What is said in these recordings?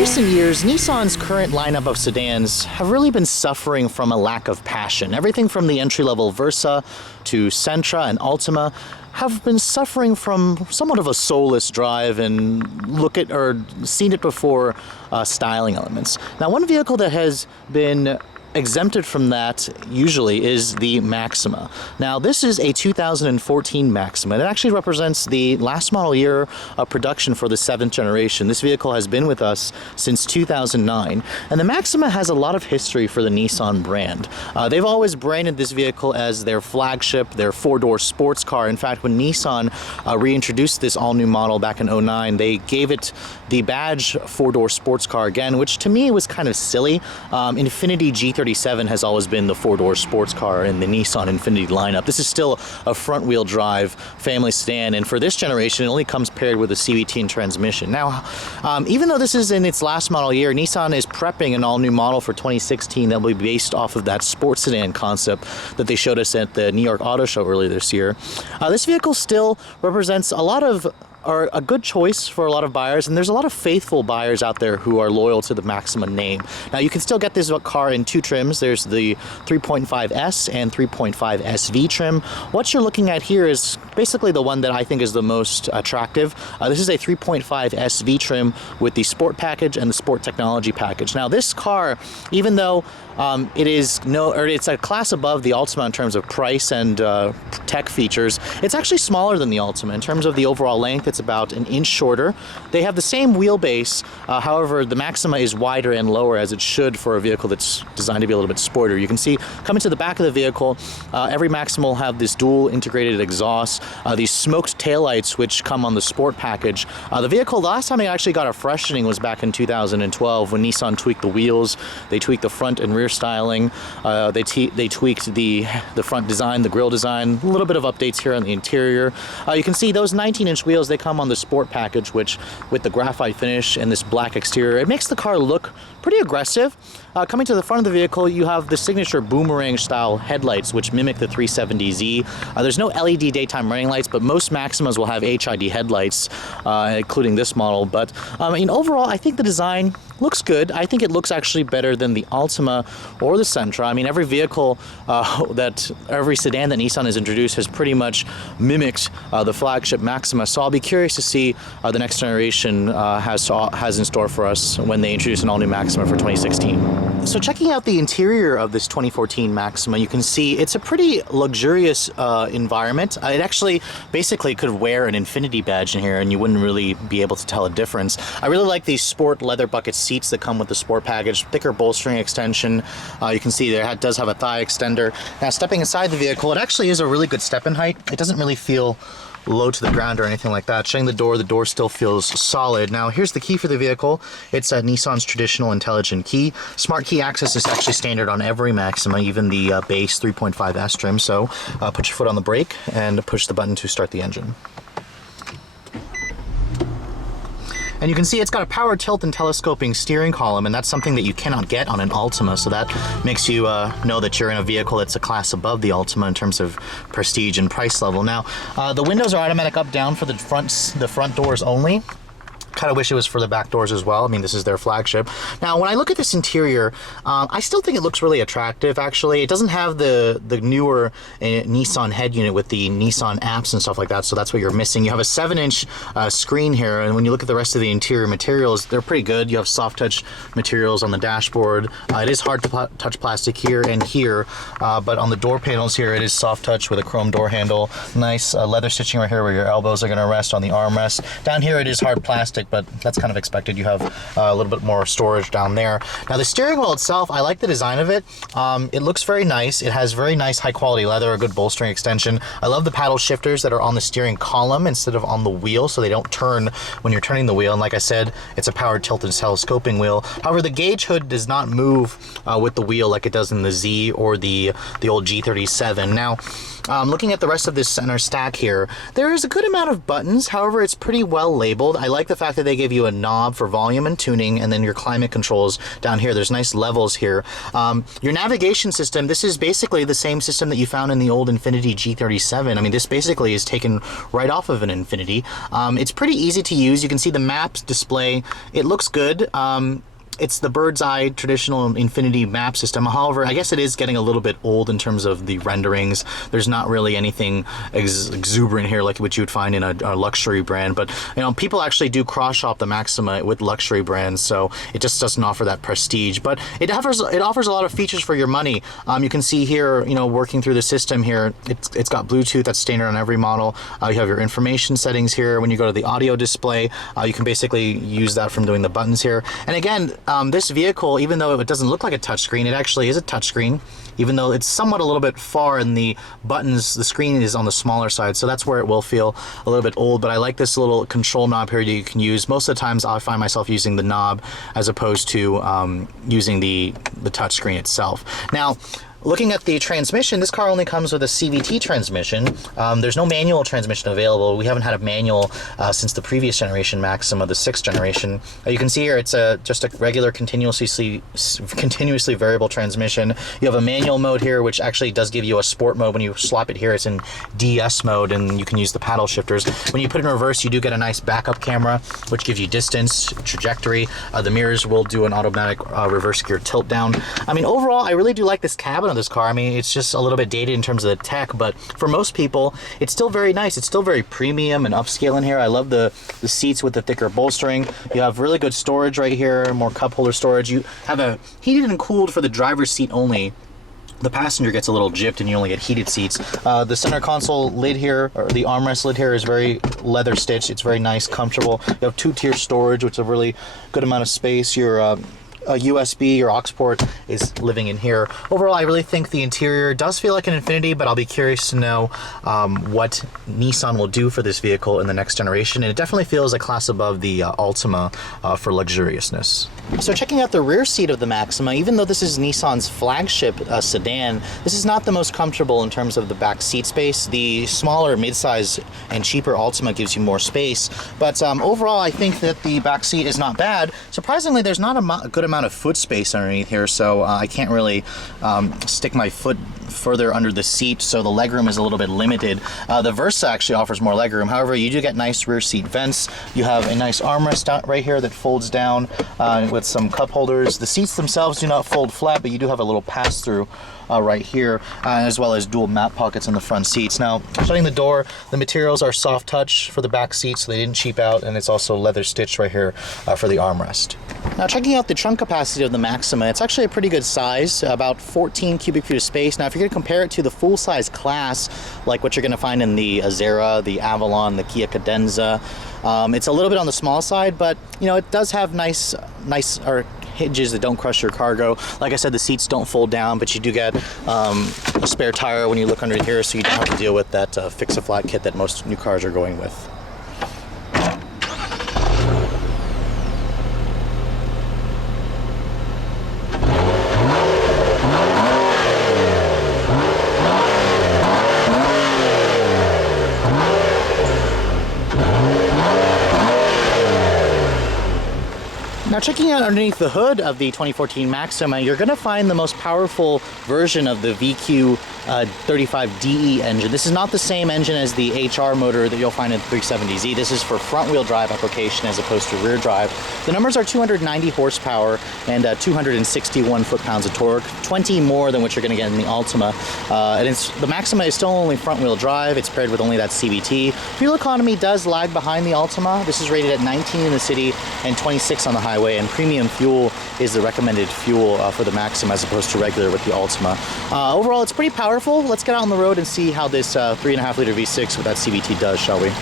recent years, Nissan's current lineup of sedans have really been suffering from a lack of passion. Everything from the entry-level Versa to Sentra and Altima have been suffering from somewhat of a soulless drive and seen it before styling elements. Now, one vehicle that has been exempted from that usually is the Maxima. Now, this is a 2014 Maxima. It actually represents the last model year of production for the 7th generation. This vehicle has been with us since 2009, and the Maxima has a lot of history for the Nissan brand. They've always branded this vehicle as their flagship, their four-door sports car. In fact, when Nissan reintroduced this all-new model back in 2009, they gave it the badge four-door sports car again, which to me was kind of silly. Infiniti G37 has always been the four-door sports car in the Nissan Infiniti lineup. This is still a front-wheel drive family sedan, and for this generation, it only comes paired with a CVT and transmission. Now, even though this is in its last model year, Nissan is prepping an all-new model for 2016 that will be based off of that sports sedan concept that they showed us at the New York Auto Show earlier this year. This vehicle still represents a good choice for a lot of buyers, and there's a lot of faithful buyers out there who are loyal to the Maxima name. Now, you can still get this car in two trims. There's the 3.5S and 3.5 SV trim. What you're looking at here is basically the one that I think is the most attractive. This is a 3.5 SV trim with the Sport package and the Sport Technology package. Now, this car, even though it's a class above the Altima in terms of price and tech features, it's actually smaller than the Altima. In terms of the overall length, it's about an inch shorter. They have the same wheelbase, however, the Maxima is wider and lower, as it should for a vehicle that's designed to be a little bit sportier. You can see, coming to the back of the vehicle, every Maxima will have this dual integrated exhaust, these smoked taillights which come on the Sport package. The vehicle, the last time it actually got a freshening was back in 2012 when Nissan tweaked the wheels, they tweaked the front and rear styling, they tweaked the front design, the grille design, a little bit of updates here on the interior. You can see those 19-inch wheels, they come on the Sport package, which with the graphite finish and this black exterior, it makes the car look pretty aggressive. Coming to the front of the vehicle, you have the signature boomerang style headlights which mimic the 370Z. There's no LED daytime running lights, but most Maximas will have HID headlights, including this model. But overall, I think the design looks good. I think it looks actually better than the Altima or the Sentra. I mean, every vehicle every sedan that Nissan has introduced has pretty much mimicked the flagship Maxima. So I'll be curious to see the next generation has in store for us when they introduce an all-new Maxima for 2016. So checking out the interior of this 2014 Maxima, you can see it's a pretty luxurious environment. It actually basically could wear an Infiniti badge in here and you wouldn't really be able to tell a difference. I really like these Sport leather bucket seats that come with the Sport package, thicker bolstering extension. You can see there it does have a thigh extender. Now, stepping inside the vehicle, it actually is a really good step-in height. It doesn't really feel low to the ground or anything like that. Shutting the door still feels solid. Now, here's the key for the vehicle. It's Nissan's traditional intelligent key. Smart key access is actually standard on every Maxima, even the base 3.5S trim. So put your foot on the brake and push the button to start the engine. And you can see it's got a power tilt and telescoping steering column, and that's something that you cannot get on an Altima, so that makes you know that you're in a vehicle that's a class above the Altima in terms of prestige and price level. Now, the windows are automatic up-down for the front doors only. Kind of wish it was for the back doors as well. I mean, this is their flagship. Now, when I look at this interior, I still think it looks really attractive, actually. It doesn't have the newer Nissan head unit with the Nissan apps and stuff like that, so that's what you're missing. You have a 7-inch screen here, and when you look at the rest of the interior materials, they're pretty good. You have soft touch materials on the dashboard. It is hard to touch plastic here and here, but on the door panels here, it is soft touch with a chrome door handle. Nice leather stitching right here where your elbows are going to rest on the armrest. Down here, it is hard plastic, but that's kind of expected. You have a little bit more storage down there. Now, the steering wheel itself, I like the design of it. It looks very nice. It has very nice high quality leather, a good bolstering extension. I love the paddle shifters that are on the steering column instead of on the wheel, so they don't turn when you're turning the wheel. And like I said, it's a power tilted telescoping wheel. However, the gauge hood does not move with the wheel like it does in the Z or the old G37. Now, looking at the rest of this center stack here, there is a good amount of buttons. However, it's pretty well labeled. I like the fact that that they give you a knob for volume and tuning, and then your climate controls down here. There's nice levels here. Your navigation system, this is basically the same system that you found in the old Infiniti G37. I mean, this basically is taken right off of an Infiniti. It's pretty easy to use. You can see the maps display. It looks good. It's the bird's eye traditional Infiniti map system. However, I guess it is getting a little bit old in terms of the renderings. There's not really anything exuberant here like what you would find in a luxury brand. But you know, people actually do cross shop the Maxima with luxury brands, so it just doesn't offer that prestige. But it offers a lot of features for your money. You can see here, you know, working through the system here, it's got Bluetooth that's standard on every model. You have your information settings here. When you go to the audio display, you can basically use that from doing the buttons here. And again, this vehicle, even though it doesn't look like a touchscreen, it actually is a touchscreen, even though it's somewhat a little bit far and the buttons, the screen is on the smaller side, so that's where it will feel a little bit old. But I like this little control knob here that you can use. Most of the times I find myself using the knob as opposed to using the touchscreen itself. Now, looking at the transmission, this car only comes with a CVT transmission. There's no manual transmission available. We haven't had a manual since the previous generation Maxima, the 6th generation. You can see here it's just a regular continuously variable transmission. You have a manual mode here, which actually does give you a sport mode. When you swap it here, it's in DS mode, and you can use the paddle shifters. When you put it in reverse, you do get a nice backup camera, which gives you distance, trajectory. The mirrors will do an automatic reverse gear tilt down. I mean, overall, I really do like this cabin of this car. I mean, it's just a little bit dated in terms of the tech, but for most people, it's still very nice. It's still very premium and upscale in here. I love the seats with the thicker bolstering. You have really good storage right here, more cup holder storage. You have a heated and cooled for the driver's seat only. The passenger gets a little gypped and you only get heated seats. The center console lid here, or the armrest lid here, is very leather stitched. It's very nice, comfortable. You have 2-tier storage, which is a really good amount of space. Your a USB or aux port is living in here. Overall, I really think the interior does feel like an Infiniti, but I'll be curious to know what Nissan will do for this vehicle in the next generation. And it definitely feels a class above the Altima for luxuriousness. So checking out the rear seat of the Maxima, even though this is Nissan's flagship sedan, this is not the most comfortable in terms of the back seat space. The smaller, midsize, and cheaper Altima gives you more space. But overall, I think that the back seat is not bad. Surprisingly, there's not a good amount of foot space underneath here, so I can't really stick my foot further under the seat, so the legroom is a little bit limited. The Versa actually offers more legroom. However, you do get nice rear seat vents. You have a nice armrest right here that folds down with some cup holders. The seats themselves do not fold flat, but you do have a little pass-through right here, as well as dual map pockets in the front seats. Now, shutting the door, the materials are soft touch for the back seats, so they didn't cheap out, and it's also leather stitched right here for the armrest. Now, checking out the trunk capacity of the Maxima, it's actually a pretty good size, about 14 cubic feet of space. Now, if you're going to compare it to the full-size class, like what you're going to find in the Azera, the Avalon, the Kia Cadenza, it's a little bit on the small side, but you know, it does have nice hinges that don't crush your cargo. Like I said, the seats don't fold down, but you do get a spare tire when you look under here, so you don't have to deal with that fix-a-flat kit that most new cars are going with. Now, checking out underneath the hood of the 2014 Maxima, you're going to find the most powerful version of the VQ35DE engine. This is not the same engine as the HR motor that you'll find in the 370Z. This is for front-wheel drive application as opposed to rear drive. The numbers are 290 horsepower and 261 foot-pounds of torque, 20 more than what you're going to get in the Altima. The Maxima is still only front-wheel drive. It's paired with only that CVT. Fuel economy does lag behind the Altima. This is rated at 19 in the city and 26 on the highway. And premium fuel is the recommended fuel for the Maxima as opposed to regular with the Altima. Overall, it's pretty powerful. Let's get out on the road and see how this 3.5 liter V6 with that CVT does, shall we?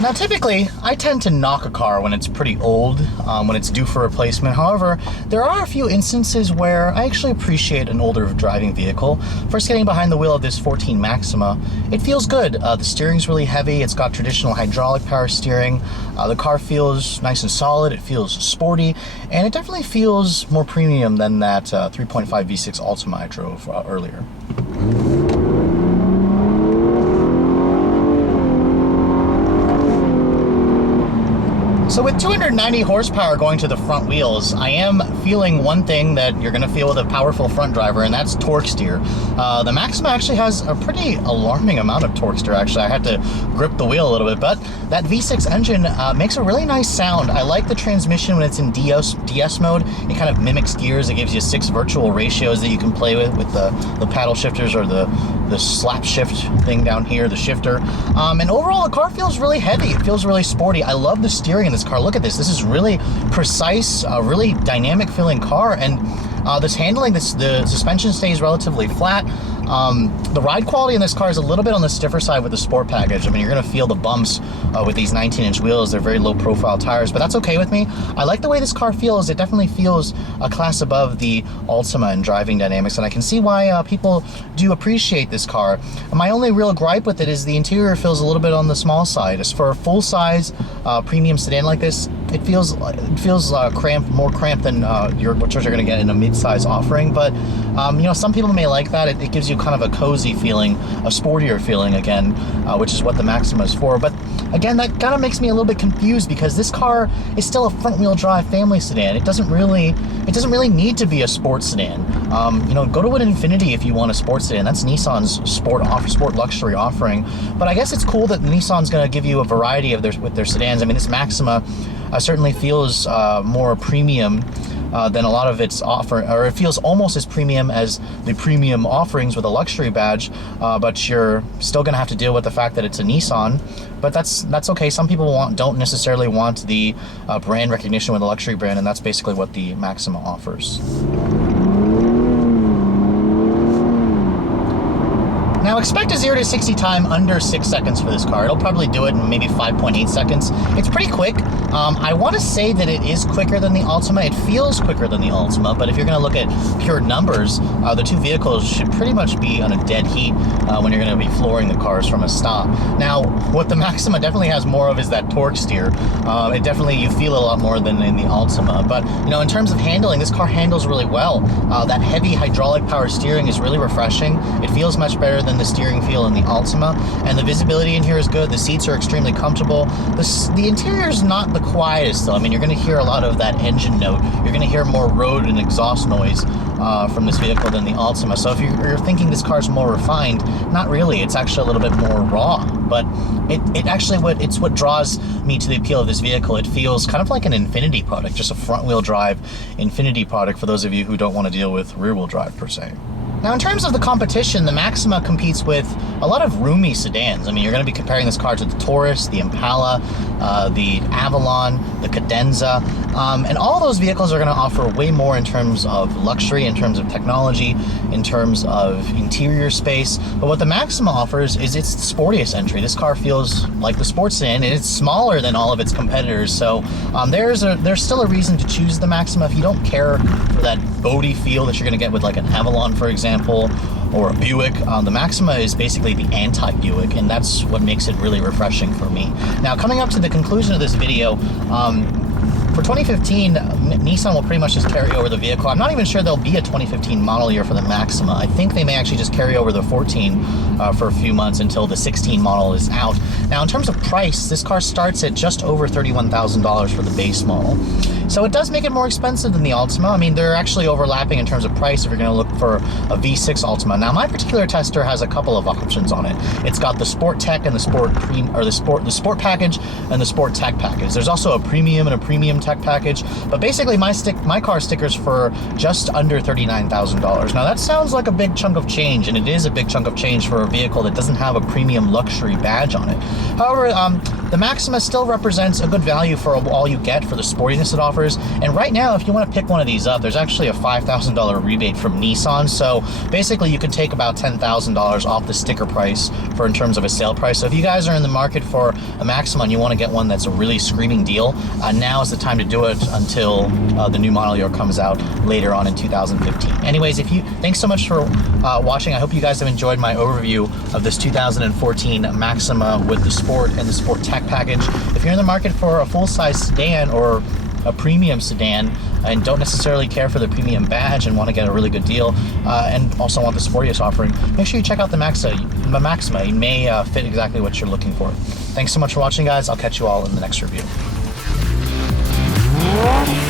Now, typically, I tend to knock a car when it's pretty old, when it's due for replacement. However, there are a few instances where I actually appreciate an older driving vehicle. First, getting behind the wheel of this 14 Maxima, it feels good. The steering's really heavy. It's got traditional hydraulic power steering. The car feels nice and solid. It feels sporty, and it definitely feels more premium than that 3.5 V6 Altima I drove earlier. So with 290 horsepower going to the front wheels, I am feeling one thing that you're going to feel with a powerful front driver, and that's torque steer. The Maxima actually has a pretty alarming amount of torque steer, actually. I had to grip the wheel a little bit, but that V6 engine makes a really nice sound. I like the transmission when it's in DS mode. It kind of mimics gears. It gives you 6 virtual ratios that you can play with the paddle shifters, or the slap shift thing down here, the shifter. And overall, the car feels really heavy. It feels really sporty. I love the steering in this car. Look at this. This is really precise, really dynamic feeling car, and this handling, the suspension stays relatively flat. The ride quality in this car is a little bit on the stiffer side with the sport package. I mean, you're going to feel the bumps with these 19-inch wheels. They're very low profile tires, but that's okay with me. I like the way this car feels. It definitely feels a class above the Altima in driving dynamics, and I can see why people do appreciate this car. My only real gripe with it is the interior feels a little bit on the small side. As for a full-size premium sedan like this, it feels cramped, more cramped than what you're going to get in a mid-size offering. But you know, some people may like that. It gives you kind of a cozy feeling, a sportier feeling again, which is what the Maxima is for. But again, that kind of makes me a little bit confused, because this car is still a front-wheel drive family sedan. It doesn't really need to be a sports sedan. You know, go to an Infiniti if you want a sports sedan. That's Nissan's sport luxury offering. But I guess it's cool that Nissan's going to give you a variety of with their sedans. I mean, this Maxima certainly feels more premium than a lot of its or it feels almost as premium as the premium offerings with a luxury badge, but you're still going to have to deal with the fact that it's a Nissan. But that's okay. Some people don't necessarily want the brand recognition with a luxury brand, and that's basically what the Maxima offers. Now expect a 0 to 60 time under 6 seconds for this car. It'll probably do it in maybe 5.8 seconds. It's pretty quick. I want to say that it is quicker than the Altima. It feels quicker than the Altima, but if you're going to look at pure numbers, the two vehicles should pretty much be on a dead heat when you're going to be flooring the cars from a stop. Now, what the Maxima definitely has more of is that torque steer. It definitely, you feel it a lot more than in the Altima. But, you know, in terms of handling, this car handles really well. That heavy hydraulic power steering is really refreshing. It feels much better than the steering feel in the Altima, and the visibility in here is good. The seats are extremely comfortable. The interior is not the quietest, though. I mean, you're going to hear a lot of that engine note. You're going to hear more road and exhaust noise from this vehicle than the Altima. So if you're thinking this car's more refined, not really. It's actually a little bit more raw, but it's what draws me to the appeal of this vehicle. It feels kind of like an Infiniti product, just a front-wheel drive Infiniti product for those of you who don't want to deal with rear-wheel drive per se. Now, in terms of the competition, the Maxima competes with a lot of roomy sedans. I mean, you're going to be comparing this car to the Taurus, the Impala, the Avalon, the Cadenza, and all those vehicles are going to offer way more in terms of luxury, in terms of technology, in terms of interior space. But what the Maxima offers is its sportiest entry. This car feels like the sports sedan, and it's smaller than all of its competitors. So there's still a reason to choose the Maxima if you don't care for that boaty feel that you're going to get with like an Avalon, for example, or a Buick. The Maxima is basically the anti-Buick, and that's what makes it really refreshing for me. Now, coming up to the conclusion of this video, for 2015, Nissan will pretty much just carry over the vehicle. I'm not even sure there'll be a 2015 model year for the Maxima. I think they may actually just carry over the 14 for a few months until the 16 model is out. Now, in terms of price, this car starts at just over $31,000 for the base model. So it does make it more expensive than the Altima. I mean, they're actually overlapping in terms of price if you're going to look for a V6 Altima. Now, my particular tester has a couple of options on it. It's got the Sport Tech and the Sport Sport package and the Sport Tech package. There's also a Premium and a Premium Tech package, but basically my car stickers for just under $39,000. Now, that sounds like a big chunk of change, and it is a big chunk of change for a vehicle that doesn't have a premium luxury badge on it. However, the Maxima still represents a good value for all you get for the sportiness it offers. And right now, if you want to pick one of these up, there's actually a $5,000 rebate from Nissan. So basically, you can take about $10,000 off the sticker price in terms of a sale price. So if you guys are in the market for a Maxima and you want to get one that's a really screaming deal, now is the time to do it until the new model year comes out later on in 2015. Anyways, thanks so much for watching. I hope you guys have enjoyed my overview of this 2014 Maxima with the Sport and the Sport Tech package. If you're in the market for a full-size sedan or a premium sedan and don't necessarily care for the premium badge and want to get a really good deal and also want the sportiest offering, make sure you check out the Maxima. It may fit exactly what you're looking for. Thanks so much for watching, guys. I'll catch you all in the next review. Yeah.